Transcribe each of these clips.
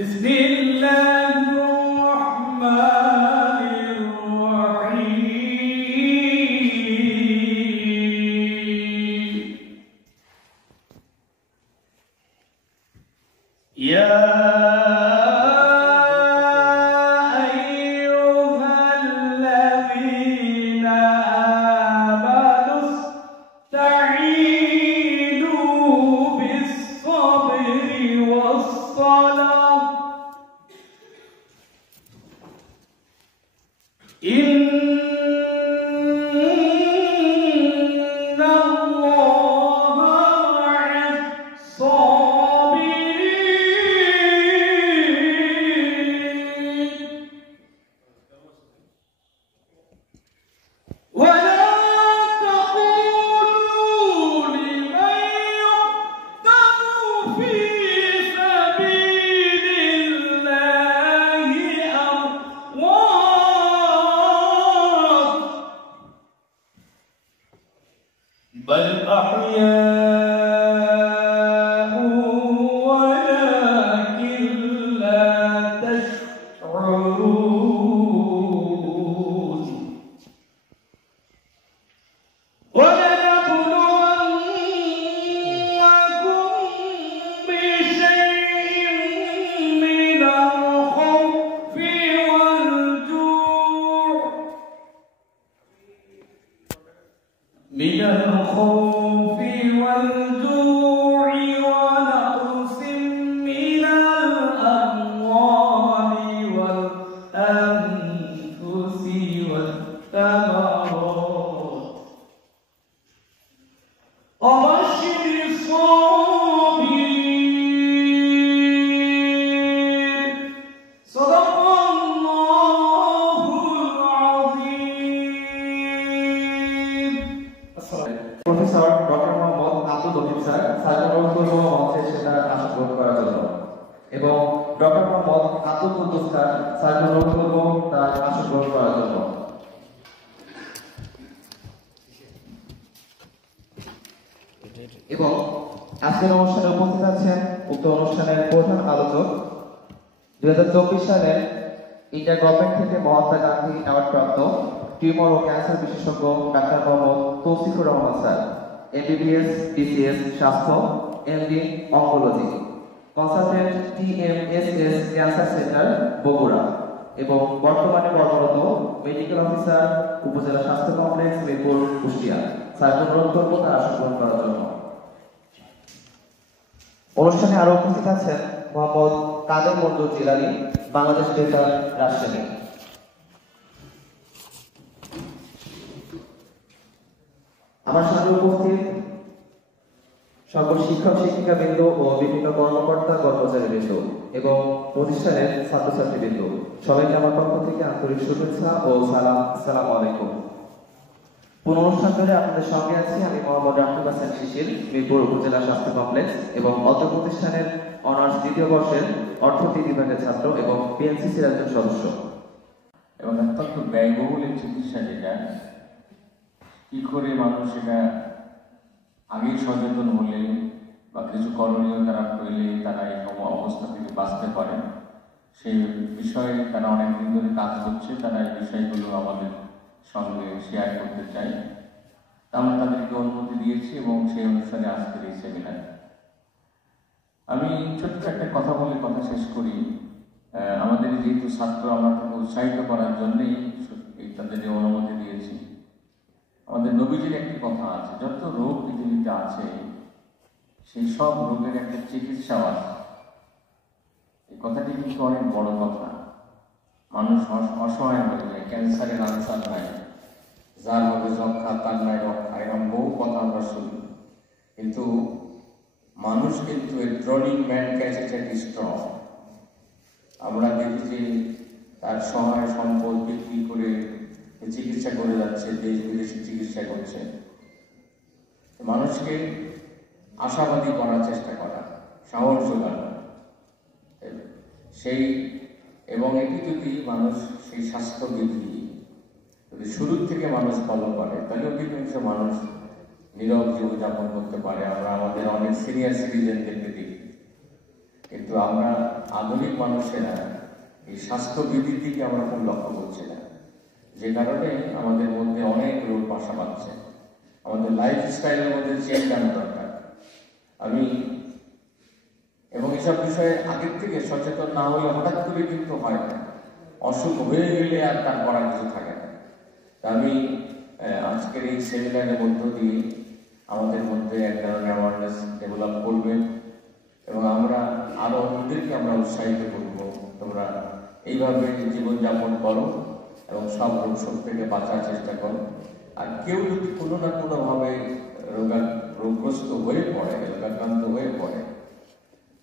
بسم الله الرحمن الرحيم يا بل أحياء ولكن لا تشعرون ولنبلونكم بشيء من الخوف والجوع ونقص من الأموال والأنفس والثمرات وبشر الصابرين صدق الله العظيم. Professor doctor Mohammad Abdul Latif sir সার্বজনীন মঞ্চে সেটা আসন গ্রহণ করার জন্য এবং ডক্টর মোহাম্মদ আব্দুল কুদ্দুস স্যার সার্বজনীন তার আসন গ্রহণ করার জন্য। এবং আজকের অনুষ্ঠানে উপস্থিত আছেন উক্ত অনুষ্ঠানের প্রধান আলোচক 2024 সালে ইন্ডিয়া গভর্নমেন্ট থেকে মহাত্মা গান্ধী অ্যাওয়ার্ড প্রাপ্ত টিউমার ও ক্যান্সার বিশেষজ্ঞ ডাক্তার Mohammad Tausifur Rahman sir, MBBS BCS স্বাস্থ্য, MD oncology, consultant TMSS cancer centre Bogura এবং বর্তমানে কর্মরত মেডিকেল অফিসার উপজেলা স্বাস্থ্য কমপ্লেক্স মিরপুর কুষ্টিয়া স্যারকে অনুরোধ করব তার আসন গ্রহণ করার জন্য। অনুষ্ঠানে আরো উপস্থিত আছেন মোহাম্মদ কাদের মঞ্জুর জিলানী, বাংলাদেশ বেতার, রাজশাহী। আমার সামনে উপস্থিত সকল শিক্ষক শিক্ষিকাবৃন্দ ও বিভিন্ন কর্মকর্তা কর্মচারীবৃন্দ এবং প্রতিষ্ঠানের ছাত্রছাত্রীবৃন্দ, সবাইকে আমার পক্ষ থেকে আন্তরিক শুভেচ্ছা ও সালাম। আসসালামু আলাইকুম। পুনরুত্থান ধরে আপনাদের সঙ্গে আছি আমি মোহাম্মদ রাফুল হাসান শিশির, মিরপুর উপজেলা স্বাস্থ্য কমপ্লেক্স এবং অত্র প্রতিষ্ঠানের অনার্স দ্বিতীয় বর্ষের অর্থনীতি বিভাগের ছাত্র এবং বিএনসিসির একজন সদস্য। এবং অত্যন্ত ব্যয়বহুল চিকিৎসা, যেটা কি করে মানুষ এটা আগেই সচেতন হলে বা কিছু করণীয় তারা পেলে তারা এই অবস্থা থেকে বাঁচতে পারে, সেই বিষয়ে তারা অনেকদিন ধরে কাজ করছে। তারা এই বিষয়গুলো আমাদের সঙ্গে শেয়ার করতে চাই, আমরা তাদেরকে অনুমতি দিয়েছি এবং সেই অনুসারে আজকের এই সেমিনার। আমি ছোট্ট একটা কথা বলে কথা শেষ করি। আমাদের যেহেতু ছাত্র, আমরা তাকে উৎসাহিত করার জন্যই তাদের অনুমতি দিয়েছি। আমাদের নবীজির একটি কথা আছে, যত রোগ পৃথিবীতে আছে সেই সব রোগের একটা চিকিৎসাও আছে। এই কথাটি কিন্তু অনেক বড় কথা। মানুষ অসহায় হয়ে যায়, ক্যান্সারের আনসার নাই, যার হবে যক্ষা তার নাই রক্ষা, এরকম বহু কথা আমরা শুনি। কিন্তু মানুষ কিন্তু ড্রনিং ম্যান ক্যাচ এটাকে স্ট্রং। আমরা দেখি যে তার সহায় সম্পদ বিক্রি করে চিকিৎসা করে যাচ্ছে, দেশ বিদেশে চিকিৎসা করছে। মানুষকে আশাবাদী করার চেষ্টা করা, সাহস যোগানো সেই, এবং এটি যদি মানুষ সেই স্বাস্থ্যবিধি যদি শুরুর থেকে মানুষ ফলো করে, তাহলেও কিন্তু মানুষ নীরব জীবনযাপন করতে পারে। আমরা আমাদের অনেক সিনিয়র সিটিজেনদেরকে দেখি, কিন্তু আমরা আধুনিক মানুষেরা এই স্বাস্থ্যবিধির দিকে আমরা খুব লক্ষ্য করছি না, যে কারণে আমাদের মধ্যে অনেক রোগ বাসা বাঁধছে। আমাদের লাইফস্টাইলের মধ্যে চেঞ্জ আনা দরকার। আমি এবং এসব বিষয়ে আগের থেকে সচেতন না হলে হঠাৎ করে কিন্তু হয় না, অসুখ হয়ে গেলে আর তার করার কিছু থাকে না। তা আমি আজকের এই সেমিনারের মধ্য দিয়ে আমাদের মধ্যে এক ধরনের অ্যাওয়ারনেস ডেভেলপ করবেন এবং আমরা আরো অন্যদেরকে আমরা উৎসাহিত করব, তোমরা এইভাবে জীবনযাপন করো এবং সব রোগ শোক থেকে বাঁচার চেষ্টা করো। আর কেউ যদি কোনো না কোনোভাবে রোগগ্রস্ত হয়ে পড়ে, রোগাক্রান্ত হয়ে পড়ে,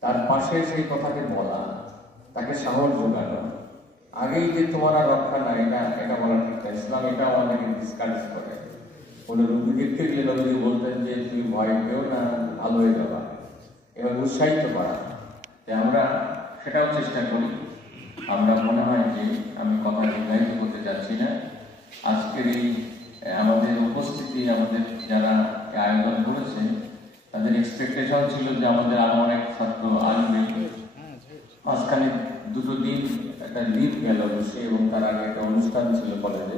তার পাশে সেই কথাকে বলা, তাকে সাহস যোগানো। আগেই যে তোমার আর রক্ষা নাই, এটা বলা ঠিক না। ইসলাম এটা আমাদেরকে ডিসকারেজ করে। কোনো রোগী দেখতে গেলে রোগী বলতেন যে তুই ভয় পেও না, ভালো হয়ে যাবা, এবার উৎসাহিত করা। যে আমরা সেটাও চেষ্টা করি। আমরা মনে হয় যে আমি কথা দীর্ঘায়িত করতে চাচ্ছি না। আজকের এই আমাদের উপস্থিতি, আমাদের যারা আয়োজন করেছে তাদের এক্সপেকটেশন ছিল যে আমাদের আরো অনেক ছাত্র আসবে। মাঝখানে দুটো দিন একটা লিভ গেল বসে এবং তার আগে একটা অনুষ্ঠান ছিল কলেজে।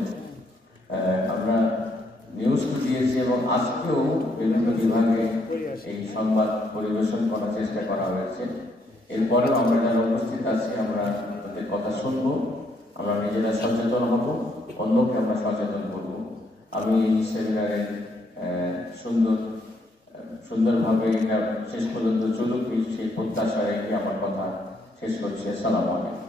আমরা নিউজ দিয়েছি এবং আজকেও বিভিন্ন বিভাগে এই সংবাদ পরিবেশন করার চেষ্টা করা হয়েছে। এরপরেও আমরা যারা উপস্থিত আছি আমরা তাদের কথা শুনবো, আমরা নিজেরা সচেতন হব, অন্যকে আমরা সচেতন করব। আমি এই সেমিনারে সুন্দরভাবে এটা শেষ পর্যন্ত চলুক সেই প্রত্যাশা রেখে আমার কথা শেষ করছি। আসসালামু আলাইকুম।